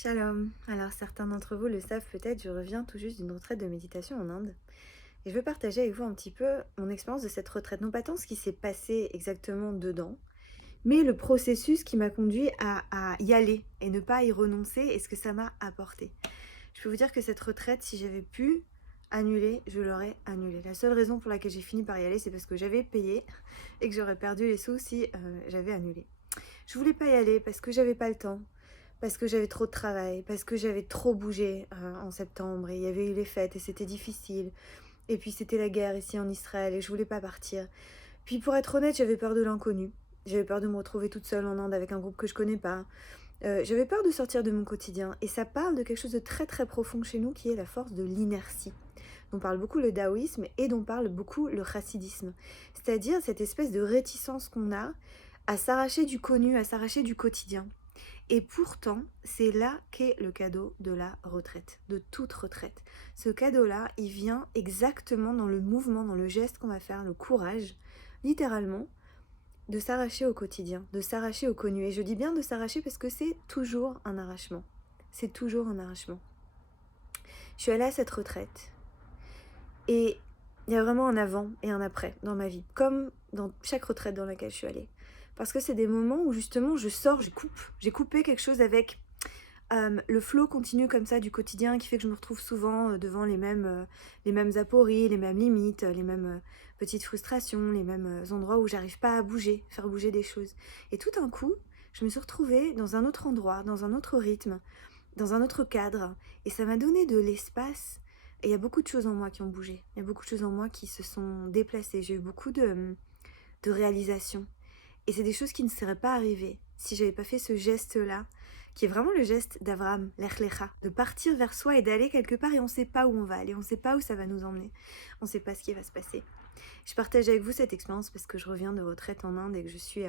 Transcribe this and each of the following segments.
Shalom. Alors certains d'entre vous le savent peut-être, je reviens tout juste d'une retraite de méditation en Inde. Et je veux partager avec vous un petit peu mon expérience de cette retraite. Non pas tant ce qui s'est passé exactement dedans, mais le processus qui m'a conduit à y aller et ne pas y renoncer et ce que ça m'a apporté. Je peux vous dire que cette retraite, si j'avais pu annuler, je l'aurais annulée. La seule raison pour laquelle j'ai fini par y aller, c'est parce que j'avais payé et que j'aurais perdu les sous si j'avais annulé. Je voulais pas y aller parce que j'avais pas le temps, parce que j'avais trop de travail, parce que j'avais trop bougé en septembre et il y avait eu les fêtes et c'était difficile. Et puis c'était la guerre ici en Israël et je voulais pas partir. Puis pour être honnête, j'avais peur de l'inconnu. J'avais peur de me retrouver toute seule en Inde avec un groupe que je connais pas. J'avais peur de sortir de mon quotidien. Et ça parle de quelque chose de très très profond chez nous qui est la force de l'inertie, dont parle beaucoup le taoïsme et dont parle beaucoup le chassidisme. C'est-à-dire cette espèce de réticence qu'on a à s'arracher du connu, à s'arracher du quotidien. Et pourtant, c'est là qu'est le cadeau de la retraite, de toute retraite. Ce cadeau-là, il vient exactement dans le mouvement, dans le geste qu'on va faire, le courage, littéralement, de s'arracher au quotidien, de s'arracher au connu. Et je dis bien de s'arracher parce que c'est toujours un arrachement. C'est toujours un arrachement. Je suis allée à cette retraite et il y a vraiment un avant et un après dans ma vie, comme dans chaque retraite dans laquelle je suis allée. Parce que c'est des moments où justement je sors, je coupe. J'ai coupé quelque chose avec le flow continu comme ça du quotidien qui fait que je me retrouve souvent devant les mêmes apories, les mêmes limites, les mêmes petites frustrations, les mêmes endroits où j'arrive pas à bouger, faire bouger des choses. Et tout d'un coup, je me suis retrouvée dans un autre endroit, dans un autre rythme, dans un autre cadre. Et ça m'a donné de l'espace. Et il y a beaucoup de choses en moi qui ont bougé. Il y a beaucoup de choses en moi qui se sont déplacées. J'ai eu beaucoup de réalisations. Et c'est des choses qui ne seraient pas arrivées si j'avais pas fait ce geste-là, qui est vraiment le geste d'Abraham, l'Ech Lecha, de partir vers soi et d'aller quelque part et on ne sait pas où on va aller, on ne sait pas où ça va nous emmener, on ne sait pas ce qui va se passer. Je partage avec vous cette expérience parce que je reviens de retraite en Inde et que je suis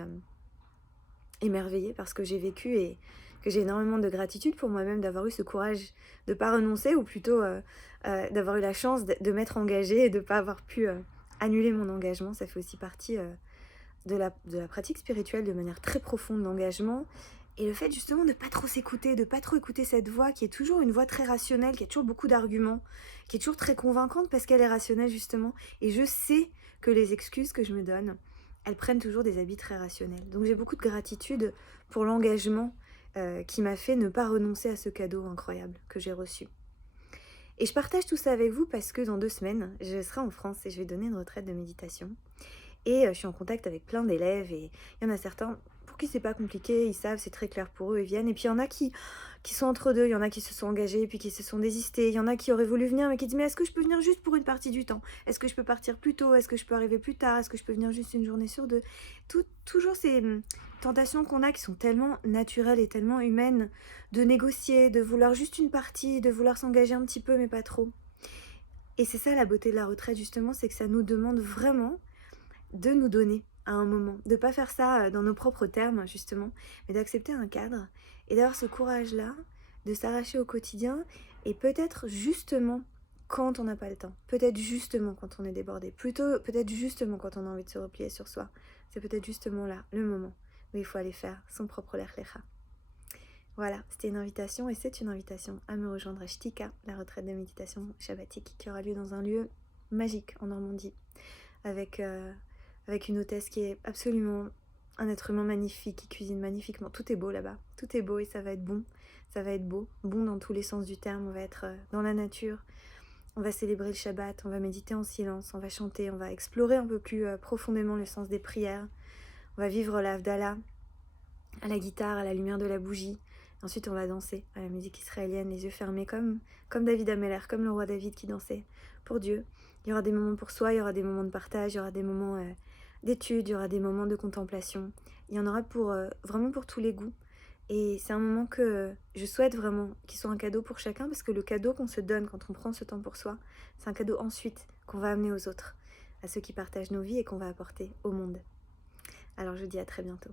émerveillée par ce que j'ai vécu et que j'ai énormément de gratitude pour moi-même d'avoir eu ce courage de ne pas renoncer ou plutôt d'avoir eu la chance de m'être engagée et de ne pas avoir pu annuler mon engagement. Ça fait aussi partie de la pratique spirituelle de manière très profonde d'engagement et le fait justement de pas trop s'écouter, de pas trop écouter cette voix qui est toujours une voix très rationnelle, qui a toujours beaucoup d'arguments, qui est toujours très convaincante parce qu'elle est rationnelle justement et je sais que les excuses que je me donne, elles prennent toujours des habits très rationnels. Donc j'ai beaucoup de gratitude pour l'engagement qui m'a fait ne pas renoncer à ce cadeau incroyable que j'ai reçu. Et je partage tout ça avec vous parce que dans 2 semaines, je serai en France et je vais donner une retraite de méditation. Et je suis en contact avec plein d'élèves et il y en a certains pour qui c'est pas compliqué, ils savent, c'est très clair pour eux, ils viennent. Et puis il y en a qui sont entre deux, il y en a qui se sont engagés puis qui se sont désistés, il y en a qui auraient voulu venir mais qui disent mais est-ce que je peux venir juste pour une partie du temps? Est-ce que je peux partir plus tôt? Est-ce que je peux arriver plus tard? Est-ce que je peux venir juste une journée sur deux? Toujours ces tentations qu'on a qui sont tellement naturelles et tellement humaines de négocier, de vouloir juste une partie, de vouloir s'engager un petit peu mais pas trop. Et c'est ça la beauté de la retraite justement, c'est que ça nous demande vraiment de nous donner à un moment, de pas faire ça dans nos propres termes justement, mais d'accepter un cadre et d'avoir ce courage-là, de s'arracher au quotidien et peut-être justement quand on n'a pas le temps, peut-être justement quand on est débordé, plutôt peut-être justement quand on a envie de se replier sur soi, c'est peut-être justement là, le moment où il faut aller faire son propre Lech Lecha. Voilà, c'était une invitation et c'est une invitation à me rejoindre à Shtika, la retraite de méditation shabbatique qui aura lieu dans un lieu magique en Normandie avec une hôtesse qui est absolument un être humain magnifique, qui cuisine magnifiquement. Tout est beau là-bas, tout est beau et ça va être bon, ça va être beau, bon dans tous les sens du terme. On va être dans la nature, on va célébrer le Shabbat, on va méditer en silence, on va chanter, on va explorer un peu plus profondément le sens des prières, on va vivre la Havdalah à la guitare, à la lumière de la bougie. Ensuite, on va danser à la musique israélienne, les yeux fermés, comme David Ameller, comme le roi David qui dansait pour Dieu. Il y aura des moments pour soi, il y aura des moments de partage, il y aura des moments d'études, il y aura des moments de contemplation. Il y en aura pour vraiment pour tous les goûts. Et c'est un moment que je souhaite vraiment qu'il soit un cadeau pour chacun, parce que le cadeau qu'on se donne quand on prend ce temps pour soi, c'est un cadeau ensuite qu'on va amener aux autres, à ceux qui partagent nos vies et qu'on va apporter au monde. Alors je vous dis à très bientôt.